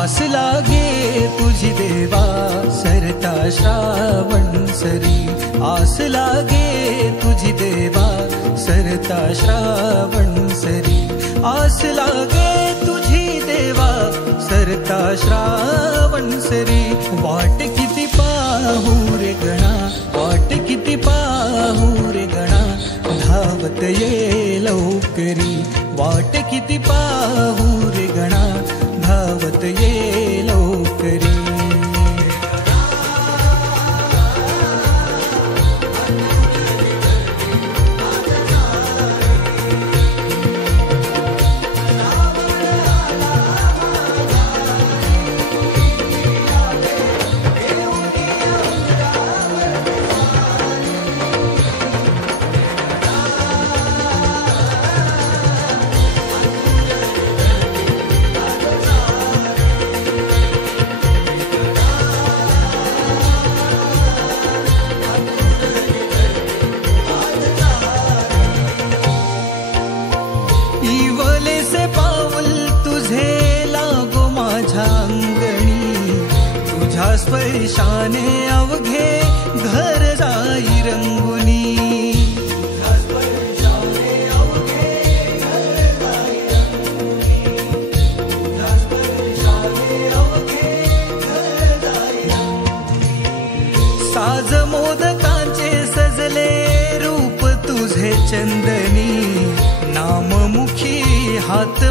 आस लागे तुझी देवा सरता श्रावण सरी, आस लागे तुझी देवा सरता श्रावण सरी, आस लागे तुझी देवा सरता श्रावण सरी। वाट किती पाहू रे गणा, वाट किती पाहू रे गणा, धावत ये लवकरी, वाट किती पाहू रे गणा, धावत ये लवकरी। इवलेसे पाऊल तुझे लागो माझ्या अंगणी, तुझ्या स्पर्शाने अवघे घर जाई रंगुनी, तुझ्या स्पर्शाने अवघे घर जाई रंगुनी, तुझ्या स्पर्शाने अवघे घर जाई रंगुनी। साज मोदकांचे सजले रूप तुझे चंदनी, नाममुखी हात